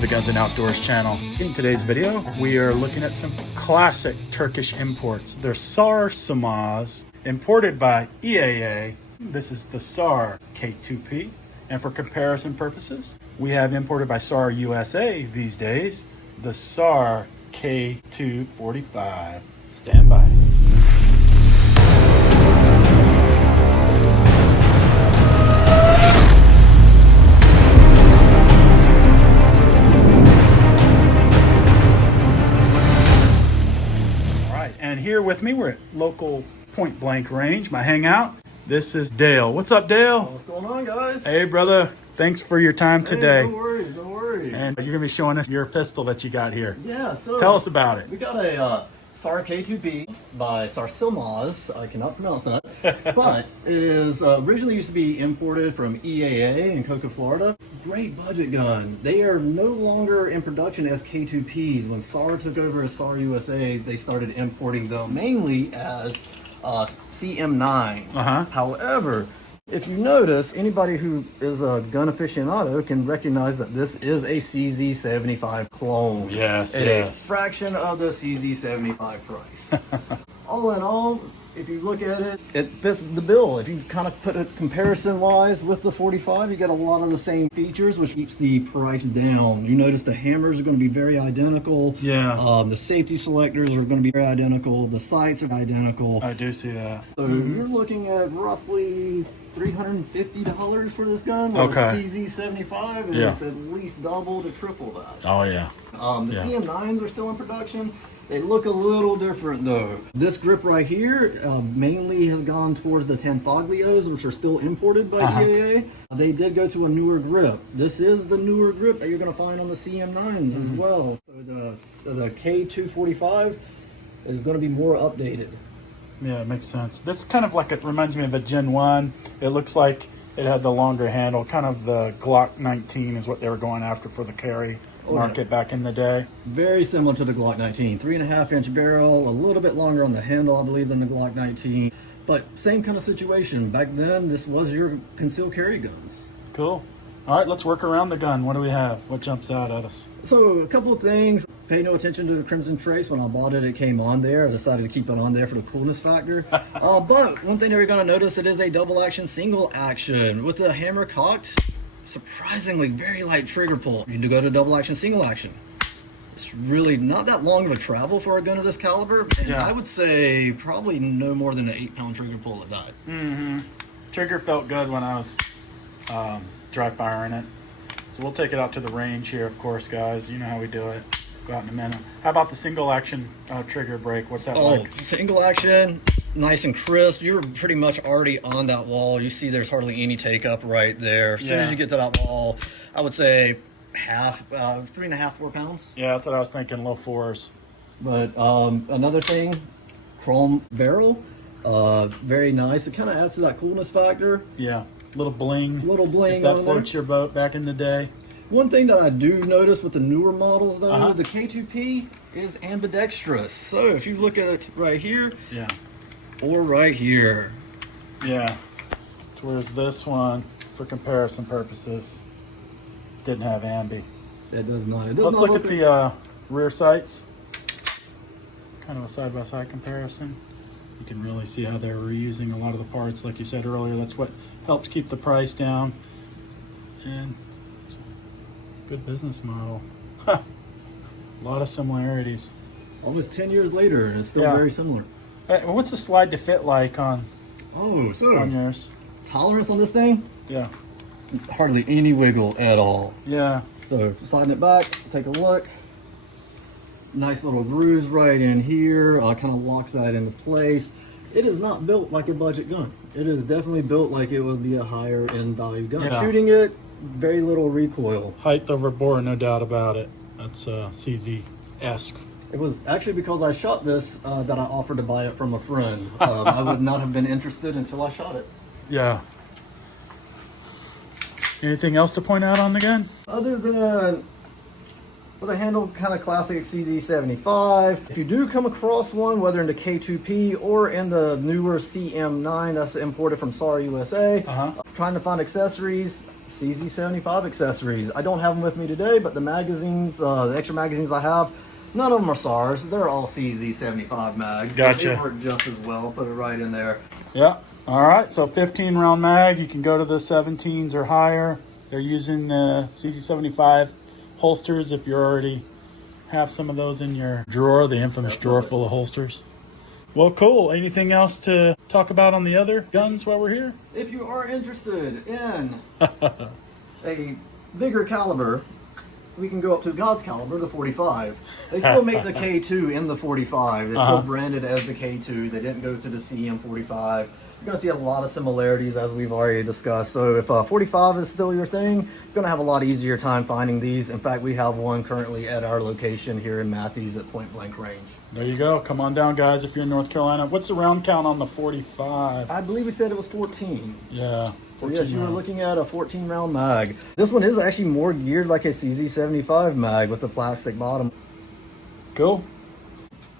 to the Guns and Outdoors channel. In today's video, we are looking at some classic Turkish imports. They're Sarsilmaz, imported by EAA. This is the SAR K2P. And for comparison purposes, we have imported by SAR USA these days, the SAR K245. Stand by. And here with me, we're at local point blank range, my hangout. This is Dale. What's up, Dale? What's going on, guys? Hey, brother. Thanks for your time today. No worries, no worries. And you're going to be showing us your pistol that you got here. Yeah, so tell us about it. We got a SAR K2P by Sarsilmaz. I cannot pronounce that. But it is originally used to be imported from EAA in Cocoa, Florida. Great budget gun. They are no longer in production as K2Ps. When SAR took over as SAR USA, they started importing them mainly as CM9. However, if you notice, anybody who is a gun aficionado can recognize that this is a CZ75 clone. Yes, at yes. a fraction of the CZ75 price. All in all, if you look at it, it fits the bill. If you kind of put it comparison-wise with the 45, you get a lot of the same features, which keeps the price down. You notice the hammers are going to be very identical. Yeah. The safety selectors are going to be very identical. The sights are identical. I do see that. So you're looking at roughly $350 for this gun. With Okay. a CZ75 is at least double to triple that. Oh, yeah. The CM9s are still in production. They look a little different though. This grip right here mainly has gone towards the Tanfoglios, which are still imported by EAA. They did go to a newer grip. This is the newer grip that you're going to find on the CM9s as well. So the K245 is going to be more updated. Yeah, it makes sense. This kind of like, it reminds me of a Gen 1. It looks like it had the longer handle. Kind of the Glock 19 is what they were going after for the carry market back in the day. Very similar to the Glock 19. 3.5-inch barrel, a little bit longer on the handle, I believe, than the Glock 19. But same kind of situation. Back then, this was your concealed carry guns. Cool. All right, let's work around the gun. What do we have? What jumps out at us? So a couple of things. Pay no attention to the Crimson Trace. When I bought it, it came on there. I decided to keep it on there for the coolness factor. But one thing that you're going to notice, it is a double action, single action. With the hammer cocked, surprisingly very light trigger pull. You need to go to double action, single action. It's really not that long of a travel for a gun of this caliber. And I would say probably no more than an 8-pound trigger pull at that. Trigger felt good when I was dry firing it. So we'll take it out to the range here, of course, guys. You know how we do it. Go out in a minute. How about the single action trigger break? What's that like? Single action, nice and crisp. You're pretty much already on that wall. You see there's hardly any take up right there. As soon as you get to that wall, I would say half, 3.5, 4 pounds. Yeah, that's what I was thinking, low 4s. But another thing, chrome barrel, very nice. It kind of adds to that coolness factor. Yeah, little bling. Little bling. If that floats your boat back in the day. One thing that I do notice with the newer models though, the K2P is ambidextrous. So if you look at it right here, or right here. Yeah. Whereas this one, for comparison purposes, didn't have ambi. It does not. Let's look at the rear sights. Kind of a side-by-side comparison. You can really see how they're reusing a lot of the parts, like you said earlier. That's what helps keep the price down. And good business model. A lot of similarities. Almost 10 years later, and it's still very similar. What's the slide to fit like on yours? Tolerance on this thing? Yeah. Hardly any wiggle at all. Yeah. So sliding it back, take a look. Nice little grooves right in here. Kind of locks that into place. It is not built like a budget gun. It is definitely built like it would be a higher end value gun. Yeah. Shooting it, very little recoil. Height over bore, no doubt about it. That's CZ-esque. It was actually because I shot this that I offered to buy it from a friend. I would not have been interested until I shot it. Yeah. Anything else to point out on the gun? Other than with a handle, kind of classic CZ75. If you do come across one, whether in the K2P or in the newer CM9 that's imported from SAR USA, trying to find accessories, CZ75 accessories. I don't have them with me today, but the magazines, the extra magazines I have, none of them are SARs. They're all CZ75 mags. Gotcha. They work just as well. Put it right in there. Yeah. All right. So 15 round mag. You can go to the 17s or higher. They're using the CZ75 holsters if you already have some of those in your drawer, the infamous drawer full of holsters. Well, cool. Anything else to talk about on the other guns while we're here? If you are interested in a bigger caliber, we can go up to God's caliber, the 45. They still make the K2 in the 45. It's still branded as the K2. They didn't go to the CM45. You're going to see a lot of similarities as we've already discussed. So if 45 is still your thing, you're going to have a lot easier time finding these. In fact, we have one currently at our location here in Matthews at point blank range. There you go. Come on down, guys, if you're in North Carolina. What's the round count on the 45? I believe we said it was 14. Yeah. So yes, you were looking at a 14 round mag. This one is actually more geared like a CZ75 mag with the plastic bottom. Cool.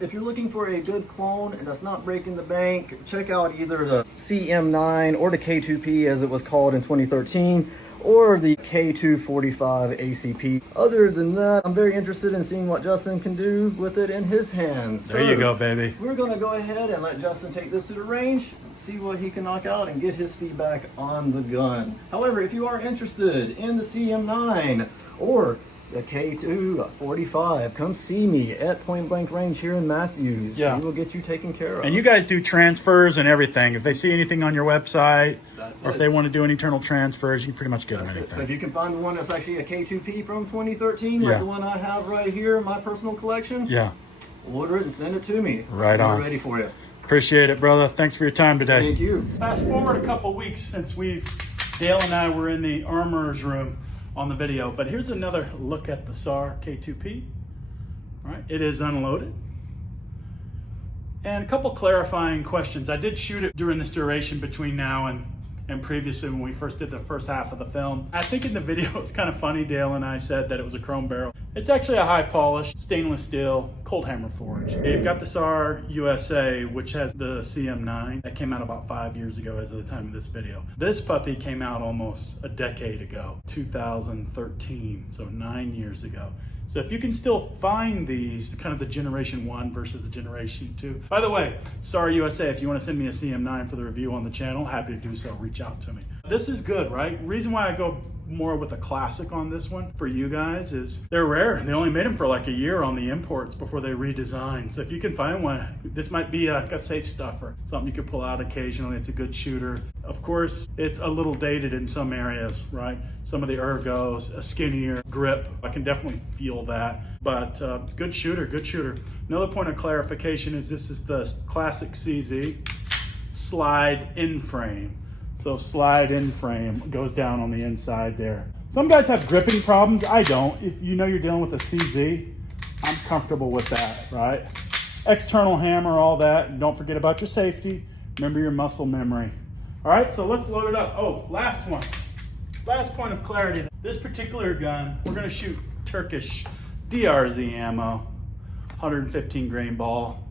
If you're looking for a good clone and that's not breaking the bank, check out either the CM9 or the K2P as it was called in 2013, or the K245 ACP. Other than that, I'm very interested in seeing what Justin can do with it in his hands. There you go, baby. We're going to go ahead and let Justin take this to the range, see what he can knock out, and get his feedback on the gun. However, if you are interested in the CM9 or the K245, come see me at point blank range here in Matthews. Yeah. We will get you taken care of. And you guys do transfers and everything. If they see anything on your website, or if they want to do any internal transfers, you can pretty much get them anything. So if you can find the one that's actually a K2P from 2013, like the one I have right here in my personal collection, order it and send it to me. Right on. We're ready for you. Appreciate it, brother. Thanks for your time today. Thank you. Fast forward a couple weeks since Dale and I were in the armorer's room on the video, but here's another look at the SAR K2P. All right, it is unloaded. And a couple clarifying questions. I did shoot it during this duration between now and previously when we first did the first half of the film. I think in the video it was kind of funny, Dale and I said that it was a chrome barrel. It's actually a high polished stainless steel cold hammer forge. You've got the SAR USA, which has the CM9 that came out about 5 years ago as of the time of this video. This puppy came out almost a decade ago, 2013, so 9 years ago. So if you can still find these, kind of the generation 1 versus the generation 2. By the way, SAR USA, if you want to send me a CM9 for the review on the channel, happy to do so, reach out to me. This is good, right? Reason why I go more with a classic on this one for you guys is they're rare. They only made them for like a year on the imports before they redesigned. So if you can find one, this might be a safe stuffer, something you could pull out occasionally. It's a good shooter. Of course, it's a little dated in some areas, right? Some of the ergos, a skinnier grip. I can definitely feel that, but good shooter, good shooter. Another point of clarification is this is the classic CZ slide in frame. So slide in frame goes down on the inside there. Some guys have gripping problems. I don't. If you know you're dealing with a CZ, I'm comfortable with that, right? External hammer, all that. Don't forget about your safety. Remember your muscle memory. All right, so let's load it up. Oh, last one. Last point of clarity. This particular gun, we're gonna shoot Turkish DRZ ammo, 115 grain ball.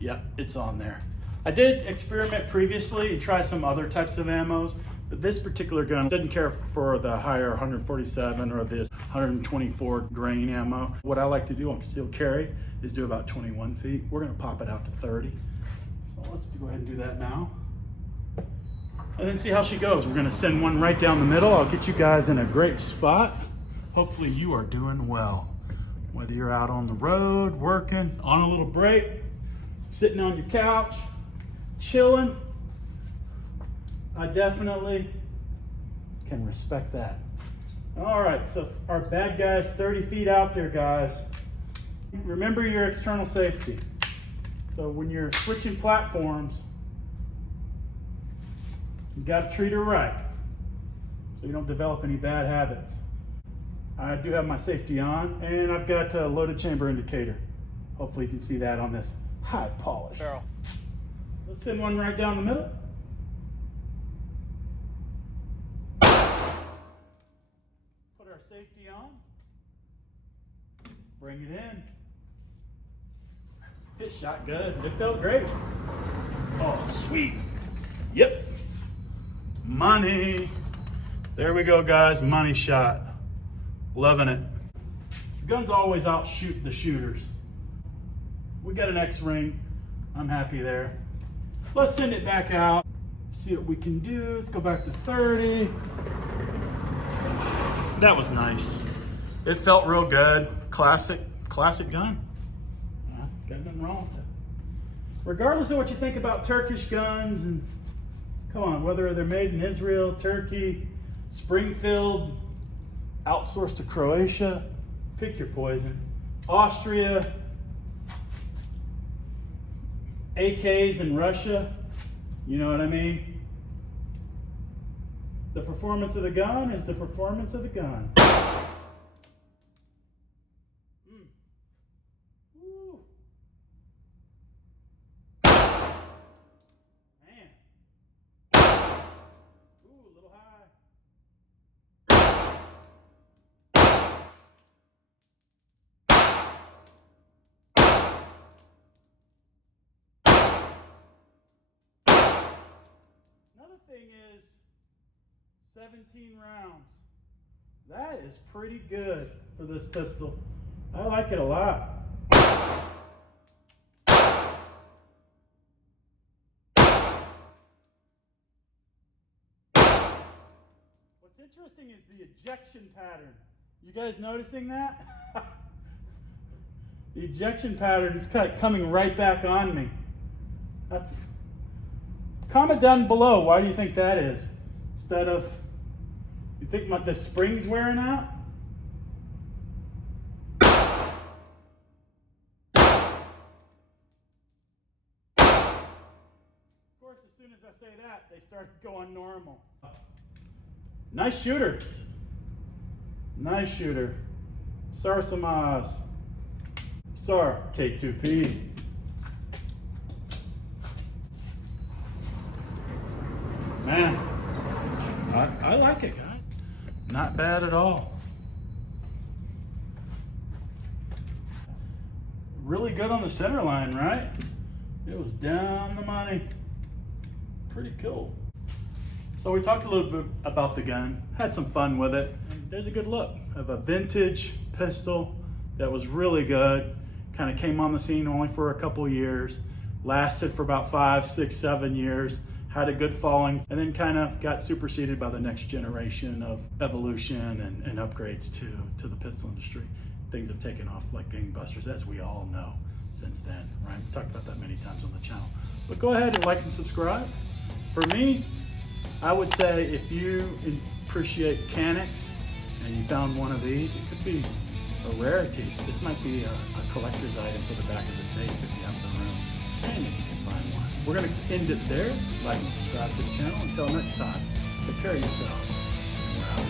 Yep, it's on there. I did experiment previously and try some other types of ammos, but this particular gun didn't care for the higher 147 or this 124 grain ammo. What I like to do on concealed carry is do about 21 feet. We're gonna pop it out to 30. So let's go ahead and do that now. And then see how she goes. We're gonna send one right down the middle. I'll get you guys in a great spot. Hopefully you are doing well. Whether you're out on the road, working, on a little break, sitting on your couch, chilling, I definitely can respect that. All right, so our bad guys 30 feet out there, guys. Remember your external safety. So when you're switching platforms, you gotta treat her right so you don't develop any bad habits. I do have my safety on, and I've got a loaded chamber indicator. Hopefully you can see that on this high polish barrel. Let's send one right down the middle. Put our safety on. Bring it in. It shot good. It felt great. Oh, sweet. Yep. Money. There we go, guys. Money shot. Loving it. Guns always outshoot the shooters. We got an X-ring. I'm happy there. Let's send it back out. See what we can do. Let's go back to 30. That was nice. It felt real good. Classic gun. Got nothing wrong with it. Regardless of what you think about Turkish guns, and come on, whether they're made in Israel, Turkey, Springfield, outsourced to Croatia, pick your poison. Austria, AKs in Russia, you know what I mean? The performance of the gun is the performance of the gun. Woo. Man. Ooh, a little high. Another thing is 17 rounds. That is pretty good for this pistol. I like it a lot. What's interesting is the ejection pattern. You guys noticing that? The ejection pattern is kind of coming right back on me. That's. Comment down below, why do you think that is? Instead of, you think the spring's wearing out? Of course, as soon as I say that, they start going normal. Nice shooter. Nice shooter. Sarsilmaz SAR K2P. Man, I like it, guys. Not bad at all. Really good on the center line, right? It was down the money. Pretty cool. So we talked a little bit about the gun, had some fun with it. And there's a good look of a vintage pistol that was really good. Kind of came on the scene only for a couple years, lasted for about 5, 6, 7 years. Had a good following, and then kind of got superseded by the next generation of evolution and upgrades to the pistol industry. Things have taken off like gangbusters, as we all know since then, right? We talked about that many times on the channel. But go ahead and like and subscribe. For me, I would say if you appreciate mechanics and you found one of these, it could be a rarity. This might be a collector's item for the back of the safe if you have the room, and if you can find one. We're going to end it there. Like and subscribe to the channel. Until next time, take care of yourself. And we're out.